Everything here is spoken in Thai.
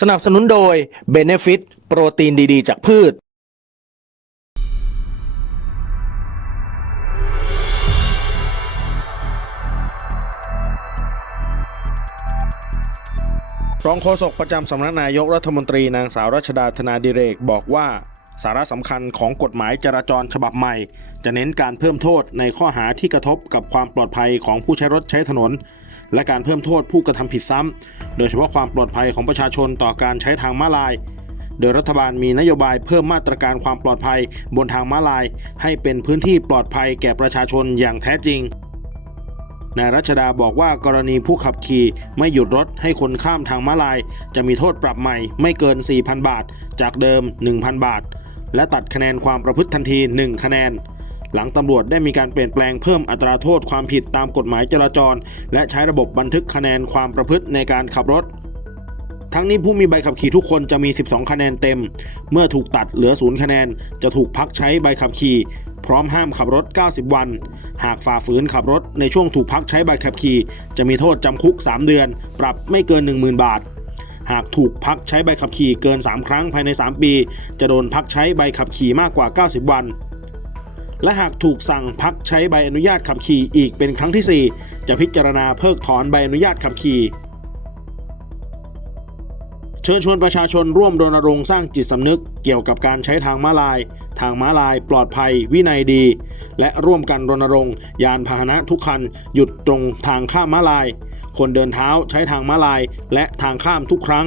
สนับสนุนโดย Benefit โปรตีนดีๆ จากพืช รองโฆษกประจำสำนักนายกรัฐมนตรีนางสาวรัชดาธนาดิเรกบอกว่า สาระสำคัญของกฎหมายจราจรฉบับใหม่ จะเน้นการเพิ่มโทษในข้อหาที่กระทบกับความปลอดภัยของผู้ใช้รถใช้ถนน และการเพิ่มโทษผู้กระทำผิดซ้ำ โดยเฉพาะความปลอดภัยของประชาชนต่อการใช้ทางม้าลาย โดยรัฐบาลมีนโยบายเพิ่มมาตรการความปลอดภัยบนทางม้าลาย ให้เป็นพื้นที่ปลอดภัยแก่ประชาชนอย่างแท้จริงนายรัชดาบอกว่ากรณีผู้ขับขี่ไม่หยุดรถให้คนข้ามทางม้าลาย จะมีโทษปรับใหม่ไม่เกิน 4,000 บาท จากเดิม 1,000 บาท และตัดคะแนนความประพฤติทันที 1 คะแนน หลังตำรวจได้มีการเปลี่ยนแปลงเพิ่มอัตราโทษความผิดตามกฎหมายจราจร และใช้ระบบบันทึกคะแนนความประพฤติในการขับรถ ทั้งนี้ผู้มีใบขับขี่ทุกคนจะมี 12 คะแนนเต็ม เมื่อถูกตัดเหลือศูนย์คะแนน จะถูกพักใช้ใบขับขี่ พร้อมห้ามขับรถ 90 วัน หากฝ่าฝืนขับรถในช่วงถูกพักใช้ใบขับขี่ จะมีโทษจำคุก 3 เดือน ปรับไม่เกิน 10,000 บาท หากถูกพักใช้ใบขับขี่เกิน 3 ครั้งภายใน 3 ปี จะโดนพักใช้ใบขับขี่มากกว่า 90 วัน และหากถูกสั่งพักใช้ใบอนุญาตขับขี่อีกเป็นครั้งทีสี่ 4 จะพิจารณาเพิกถอนใบอนุญาตขับขี่เชิญชวนประชาชนร่วมรณรงค์สร้างจิตสำนึกเกี่ยวกับการใช้ทางม้าลาย ทางม้าลายปลอดภัย วินัยดี และร่วมกันรณรงค์ ยานพาหนะทุกคัน หยุดตรงทางข้ามม้าลาย คนเดินเท้าใช้ทางม้าลายและทางข้ามทุกครั้ง